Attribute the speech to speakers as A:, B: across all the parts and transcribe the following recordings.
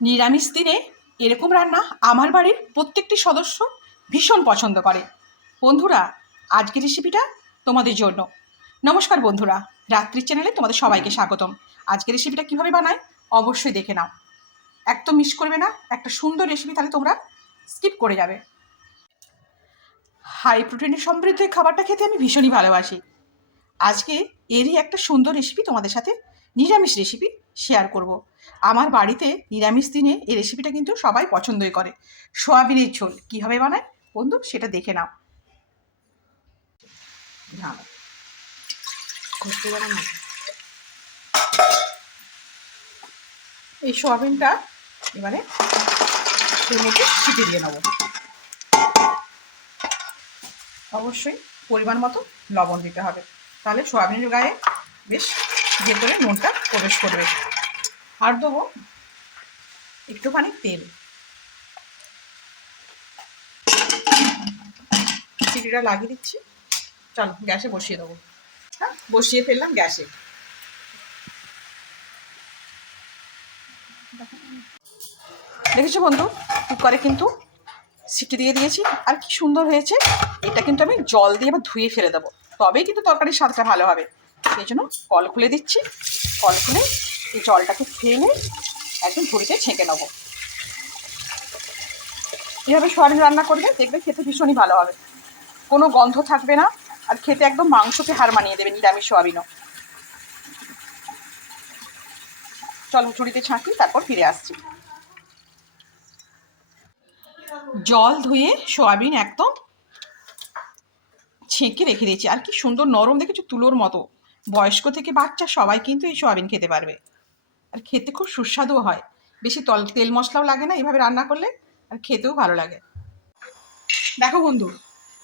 A: নিরামিষ দিনে এরকম রান্না আমার বাড়ির প্রত্যেকটি সদস্য ভীষণ পছন্দ করে। বন্ধুরা, আজকের রেসিপিটা তোমাদের জন্য। নমস্কার বন্ধুরা রাত্রির চ্যানেলে তোমাদের সবাইকে স্বাগতম। আজকের রেসিপিটা কীভাবে বানায় অবশ্যই দেখে নাও। একদম মিস করবে না, একটা সুন্দর রেসিপি তাহলে তোমরা স্কিপ করে যাবে। হাই প্রোটিনের সমৃদ্ধ এই খাবারটা খেতে আমি ভীষণই ভালোবাসি। আজকে এরই একটা সুন্দর রেসিপি তোমাদের সাথে নিরামিষ রেসিপি শেয়ার করব। আমার বাড়িতে নিরামিষ দিনে এই রেসিপিটা কিন্তু সবাই পছন্দই করে। সোয়াবিনের ঝোল কীভাবে বানায়? বন্ধু, সেটা দেখে নাও। এই সোয়াবিনটা এবারে মধ্যে ছিটে দিয়ে নেব। অবশ্যই পরিমাণ মতো লবণ দিতে হবে। তাহলে সোয়াবিনের গায়ে বেশ ভেতরে নুনটা প্রবেশ করবে। আর দেবো একটুখানি তেল। চিটিটা লাগিয়ে দিচ্ছি। চলো, গ্যাসে বসিয়ে দেবো। হ্যাঁ বসিয়ে ফেললাম গ্যাসে। দেখেছ বন্ধু, কুকারে কিন্তু সিটি দিয়ে দিয়েছি। আর কি সুন্দর হয়েছে, এটা কিন্তু আমি জল দিয়ে আবার ধুয়ে ফেলে দেবো। তবেই কিন্তু তরকারির স্বাদটা ভালো হবে। সেই জন্য কল খুলে দিচ্ছি। কল খুলে এই জলটাকে ফেলে একদম ঝুড়িতে ছেঁকে নেব। এভাবে সোয়াবিন রান্না করবে দেখবে খেতে ভীষণই ভালো হবে। কোনো গন্ধ থাকবে না আর খেতে একদম মাংসকে হার মানিয়ে দেবে নিরামিষ সোয়াবিনও। চলো ঝুড়িতে ছাঁকি, তারপর ফিরে আসছি। জল ধুয়ে সোয়াবিন একদম ছেঁকে রেখে দিয়েছি। আর কি সুন্দর নরম দেখেছ তুলোর মতো। বয়স্ক থেকে বাচ্চা সবাই কিন্তু এই সোয়াবিন খেতে পারবে। আর খেতে খুব সুস্বাদুও হয়। বেশি তল, তেল মশলাও লাগে না এভাবে রান্না করলে, আর খেতেও ভালো লাগে। দেখো বন্ধু,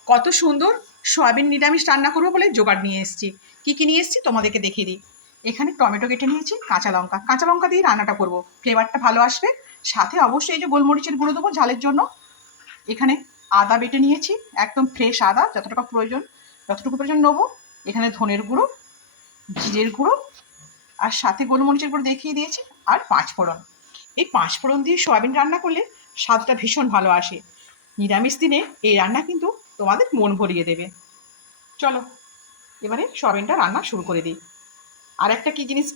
A: কত সুন্দর সোয়াবিন নিরামিষ রান্না করব বলে জোগাড় নিয়ে এসেছি। কী কী নিয়ে এসেছি তোমাদেরকে দেখিয়ে দিই। এখানে টমেটো কেটে নিয়েছি, কাঁচা লঙ্কা। কাঁচা লঙ্কা দিয়ে রান্নাটা করব। ফ্লেভারটা ভালো আসবে। সাথে অবশ্যই এই যে গোলমরিচের গুঁড়ো দেবো ঝালের জন্য। এখানে আদা বেটে নিয়েছি, একদম ফ্রেশ আদা, যতটুকু প্রয়োজন যতটুকু প্রয়োজন নেব। এখানে ধনের গুঁড়ো জিরের গুঁড়ো আর সাথে গোলমরিচের গুঁড়ো দেখিয়ে দিয়েছি আর পাঁচ ফোড়ন এই পাঁচ ফোড়ন দিয়ে সোয়াবিন রান্না করলে স্বাদটা ভীষণ ভালো আসে। নিরামিষ দিনে এই রান্না কিন্তু তোমাদের মন ভরিয়ে দেবে। চলো, এবারে সোয়াবিনটা রান্না শুরু করে দিই। আর একটা কী জিনিস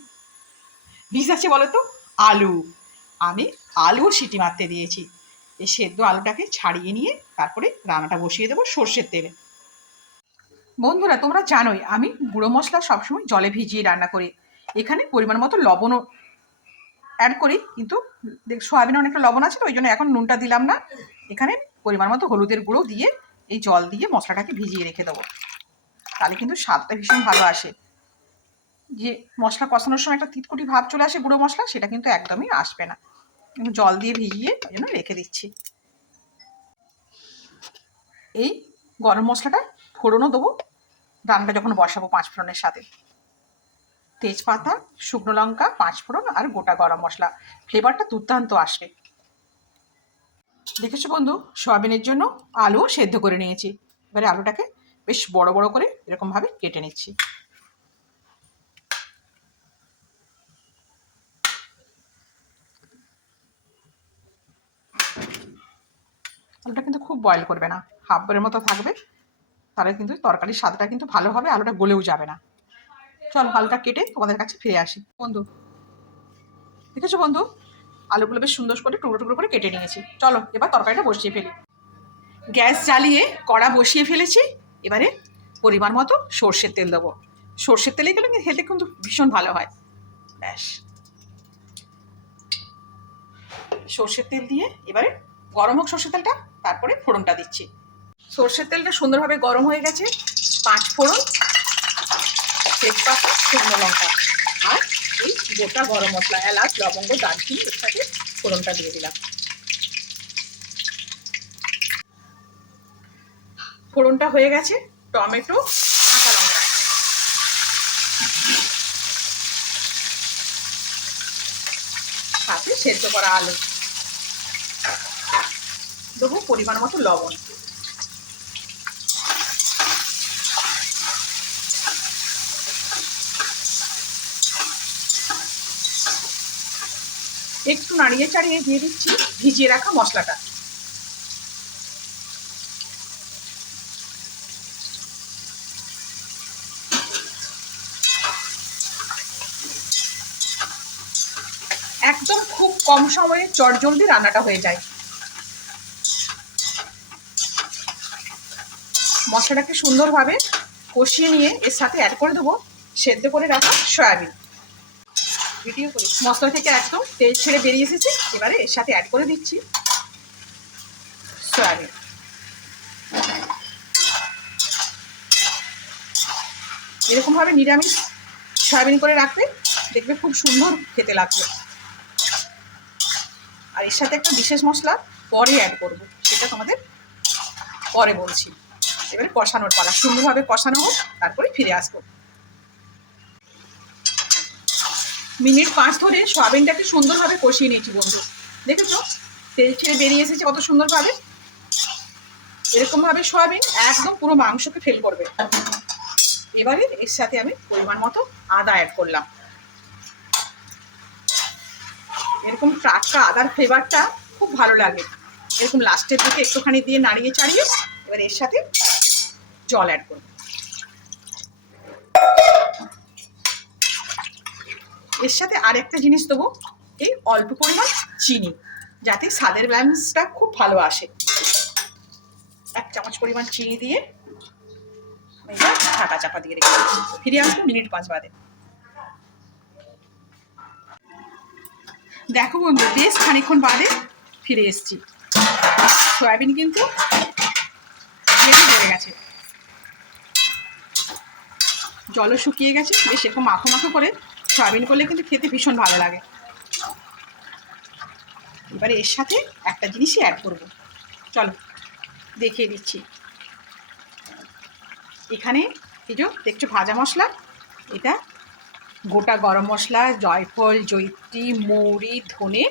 A: বিষ আছে বলো তো? আলু। আমি আলুও সিটি মারতে দিয়েছি। এই সেদ্ধ আলুটাকে ছাড়িয়ে নিয়ে তারপরে রান্নাটা বসিয়ে দেবো সর্ষের তেলে। বন্ধুরা, তোমরা জানোই আমি গুঁড়ো মশলা সবসময় জলে ভিজিয়ে রান্না করি। এখানে পরিমাণ মতো লবণও অ্যাড করি, কিন্তু দেখ, সোয়াবিনে অনেকটা লবণ আছে তো, ওই জন্য এখন নুনটা দিলাম না। এখানে পরিমাণ মতো হলুদের গুঁড়ো দিয়ে এই জল দিয়ে মশলাটাকে ভিজিয়ে রেখে দেবো। তাহলে কিন্তু স্বাদটা ভীষণ ভালো আসে। যে মশলা কষানোর সময় একটা তিতকুটি ভাব চলে আসে গুঁড়ো মশলা, সেটা কিন্তু একদমই আসবে না। কিন্তু জল দিয়ে ভিজিয়ে জন্য রেখে দিচ্ছি। এই গরম মশলাটা ফোড়নও দেবো। রান্নাটা যখন বসাবো পাঁচ ফোড়নের সাথে। তেজপাতা, শুকনো লঙ্কা, পাঁচ ফোড়ন আর গোটা গরম মশলা। ফ্লেভারটা দুর্দান্ত আসবে। দেখেছ বন্ধু, সয়াবিনের জন্য আলুও সেদ্ধ করে নিয়েছি। এবারে আলুটাকে বেশ বড় বড় করে এরকমভাবে কেটে নিচ্ছি। আলুটা কিন্তু খুব বয়েল করবে না। হাফ বয়েলের মতো থাকবে। তাহলে কিন্তু তরকারির স্বাদটা কিন্তু ভালো হবে আলুটা গলেও যাবে না। চল হালকা কেটে তোমাদের কাছে ফিরে আসি। বন্ধু, দেখেছ বন্ধু? আলুগুলো বেশ সুন্দর করে টুকরো টুকরো করে কেটে নিয়েছি। চলো, এবার তরকারিটা বসিয়ে ফেলি। গ্যাস জ্বালিয়ে কড়া বসিয়ে ফেলেছি। এবারে পরিমাণ মতো সর্ষের তেল দেবো। সর্ষের তেলে গেলে খেতে কিন্তু ভীষণ ভালো হয়। ব্যাস। সর্ষের তেল দিয়ে এবারে গরম হোক সর্ষের তেলটা, তারপরে ফোড়নটা দিচ্ছি। সর্ষের তেলটা সুন্দরভাবে গরম হয়ে গেছে। পাঁচ ফোড়ন, তেজপাতা, শুকনো লঙ্কা, আর এই গোটা গরম মশলা, এলাচ, লবঙ্গ, দারচিনি, এর সাথে ফোড়নটা দিয়ে দিলাম। ফোড়নটা হয়ে গেছে, টমেটো, কাঁচা লঙ্কা। সাথে সেদ্ধ করা আলু। দেবো পরিমাণ মতো লবণ। একটু নাড়িয়ে চাড়িয়ে দিয়ে দিচ্ছি, ভিজিয়ে রাখা মশলাটা। একদম খুব কম সময়ে চটজলদি রান্নাটা হয়ে যায়। মশলাটাকে সুন্দরভাবে কষিয়ে নিয়ে এর সাথে অ্যাড করে দেবো, সেদ্ধ করে রাখা সয়াবিন। ভিডিও করি। মশলা থেকে একদম তেল ছেড়ে বেরিয়ে এসেছে। এবারে এর সাথে অ্যাড করে দিচ্ছি সয়াবিন এরকমভাবে নিরামিষ সয়াবিন করে রাখবে দেখবে খুব সুন্দর খেতে লাগবে। আর এর সাথে একটা বিশেষ মশলা পরে অ্যাড করব, সেটা তোমাদের পরে বলছি। এবারে কষানোর পালা, সুন্দরভাবে কষানো হোক, তারপরে ফিরে আসব। মিনিট পাঁচ ধরে সয়াবিনটাকে সুন্দরভাবে কষিয়ে নিয়েছি বন্ধু। দেখেছ? তেল ছেড়ে বেরিয়ে এসেছে কত সুন্দরভাবে। এরকমভাবে সয়াবিন একদম পুরো মাংসকে ফেল করবে। এবারে এর সাথে আমি পরিমাণ মতো আদা অ্যাড করলাম। এরকম টাটকা আদার ফ্লেভারটা খুব ভালো লাগে। এরকম লাস্টের দিকে একটুখানি দিয়ে নাড়িয়ে চাড়িয়ে এবার এর সাথে জল অ্যাড করব। এর সাথে আর একটা জিনিস দেবো, এই অল্প পরিমাণ চিনি, যাতে স্বাদের ব্যালেন্সটা খুব ভালো আসে। এক চামচ পরিমাণ চিনি দিয়ে ঢাকা চাপা দিয়ে রেখে ফিরে আসব মিনিট পাঁচ বাদে। দেখো বন্ধু, বেশ খানিক্ষণ বাদে ফিরে এসেছি। সয়াবিন কিন্তু গেছে। জলও শুকিয়ে গেছে, বেশ এরকম মাখো মাখো করে সয়াবিন করলে কিন্তু খেতে ভীষণ ভালো লাগে। এবারে এর সাথে একটা জিনিসই অ্যাড করব। চলো, দেখিয়ে দিচ্ছি। এখানে এই যে দেখছ ভাজা মশলা? এটা গোটা গরম মশলা, জয়ফল জৈত্রী মৌরি, ধনে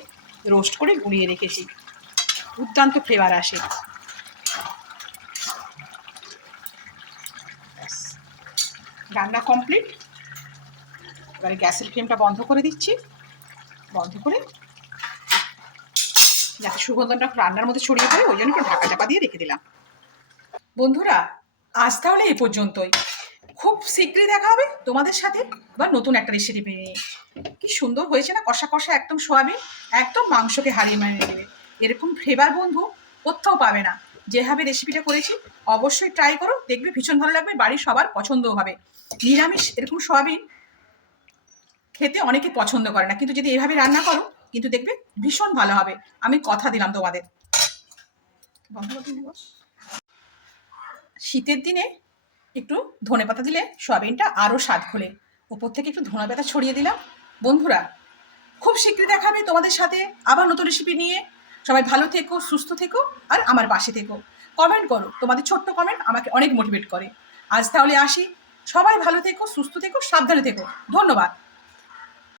A: রোস্ট করে গুঁড়িয়ে রেখেছি। দুর্দান্ত ফ্লেভার আসে। রান্না কমপ্লিট এবারে গ্যাসের ফ্লেমটা বন্ধ করে দিচ্ছি। বন্ধ করে যাতে সুগন্ধটা রান্নার মধ্যে ছড়িয়ে পড়ে, ওই জন্য একটু ঢাকা চাপা দিয়ে রেখে দিলাম। বন্ধুরা, আজ তাহলে এই পর্যন্তই। খুব শীঘ্রই দেখা হবে তোমাদের সাথে। বা নতুন একটা রেসিপি নিয়ে কি সুন্দর হয়েছে না, কষা কষা একদম সোয়াবিন, একদম মাংসকে হারিয়ে মানিয়ে দেবে এরকম ফ্লেভার বন্ধু কোথাও পাবে না। যেভাবে রেসিপিটা করেছি, অবশ্যই ট্রাই করো। দেখবে ভীষণ ভালো লাগবে, বাড়ির সবার পছন্দও হবে। নিরামিষ এরকম সোয়াবিন খেতে অনেকে পছন্দ করে না। কিন্তু যদি এভাবে রান্না করো, কিন্তু দেখবে ভীষণ ভালো হবে। আমি কথা দিলাম তোমাদের। শীতের দিনে একটু ধনে পাতা দিলে সয়াবিনটা আরও স্বাদ খোলে। উপর থেকে একটু ধনে পাতা ছড়িয়ে দিলাম। বন্ধুরা, খুব শীঘ্রই দেখাবে তোমাদের সাথে আবার নতুন রেসিপি নিয়ে। সবাই ভালো থেকো, সুস্থ থেকো, আর আমার পাশে থেকো। কমেন্ট করো। তোমাদের ছোট্ট কমেন্ট আমাকে অনেক মোটিভেট করে। আজ তাহলে আসি। সবাই ভালো থেকো, সুস্থ থেকো, সাবধানে থেকো। ধন্যবাদ।